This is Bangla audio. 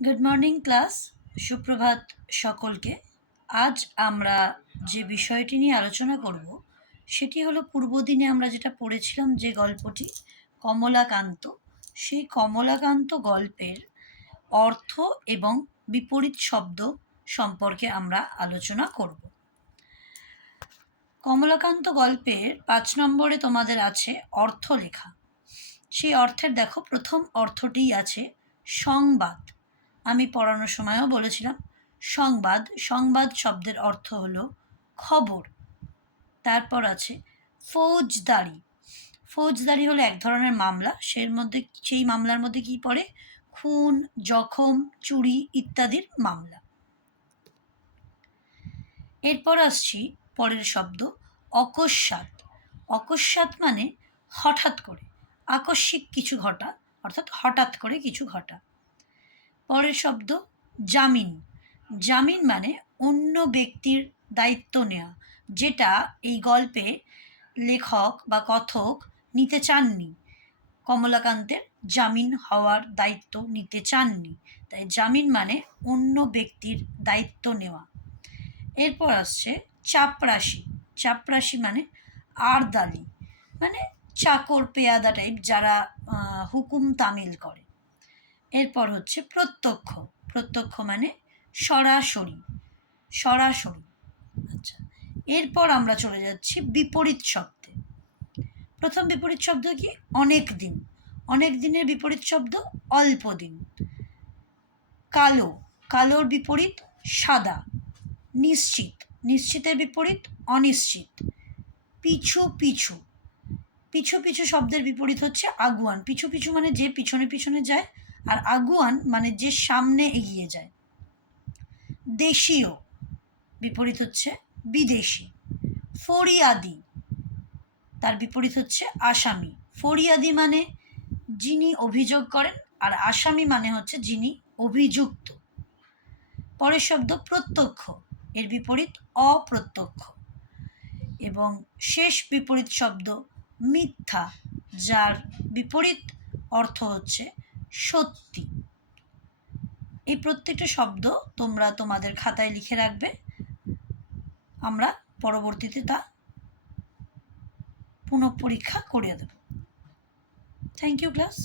গুড মর্নিং ক্লাস, সুপ্রভাত সকলকে। আজ আমরা যে বিষয়টি নিয়ে আলোচনা করব সেটি হলো পূর্বদিনে আমরা যেটা পড়েছিলাম যে গল্পটি কমলাকান্ত, সেই কমলাকান্ত গল্পের অর্থ এবং বিপরীত শব্দ সম্পর্কে আমরা আলোচনা করব। কমলাকান্ত গল্পের 5 নম্বরে তোমাদের আছে অর্থ লেখা। সেই অর্থের দেখো প্রথম অর্থটিই আছে সংবাদ। আমি পড়ানোর সময়ও বলেছিলাম সংবাদ, সংবাদ শব্দের অর্থ হলো খবর। তারপর আছে ফৌজদারি। ফৌজদারি হলো এক ধরনের মামলা, সেই মামলার মধ্যে কি পড়ে? খুন, জখম, চুরি ইত্যাদির মামলা। এরপর আসছি পরের শব্দ অকস্মাৎ। অকস্মাৎ মানে হঠাৎ করে, আকস্মিক কিছু ঘটা, অর্থাৎ হঠাৎ করে কিছু ঘটা। পরের শব্দ জামিন। জামিন মানে অন্য ব্যক্তির দায়িত্ব নেওয়া, যেটা এই গল্পে লেখক বা কথক নিতে চাননি। কমলাকান্তের জামিন হওয়ার দায়িত্ব নিতে চাননি, তাই জামিন মানে অন্য ব্যক্তির দায়িত্ব নেওয়া। এরপর আসছে চাপরাশি। চাপরাশি মানে আরদালি, মানে চাকর পেয়াদা টাইপ, যারা হুকুম তামিল করে। এরপর হচ্ছে প্রত্যক্ষ। প্রত্যক্ষ মানে সরাসরি, সরাসরি। আচ্ছা, এরপর আমরা চলে যাচ্ছি বিপরীত শব্দে। প্রথম বিপরীত শব্দ কি? অনেক দিন। অনেক দিনের বিপরীত শব্দ অল্প দিন। কালো, কালোর বিপরীত সাদা। নিশ্চিত, নিশ্চিতের বিপরীত অনিশ্চিত। পিছু পিছু, পিছু পিছু শব্দের বিপরীত হচ্ছে আগুয়ান। পিছু পিছু মানে যে পিছনে পিছনে যায়, আর আগুয়ান মানে যে সামনে এগিয়ে যায়। দেশীয় বিপরীত হচ্ছে বিদেশি। ফরিয়াদি, তার বিপরীত হচ্ছে আসামি। ফরিয়াদি মানে যিনি অভিযোগ করেন, আর আসামি মানে হচ্ছে যিনি অভিযুক্ত। পরের শব্দ প্রত্যক্ষ, এর বিপরীত অপ্রত্যক্ষ। এবং শেষ বিপরীত শব্দ মিথ্যা, যার বিপরীত অর্থ হচ্ছে সত্যি। এই প্রত্যেকটা শব্দ তোমরা তোমাদের খাতায় লিখে রাখবে, আমরা পরবর্তীতে তা পুনঃপরীক্ষা করিয়ে দেব। Thank you class.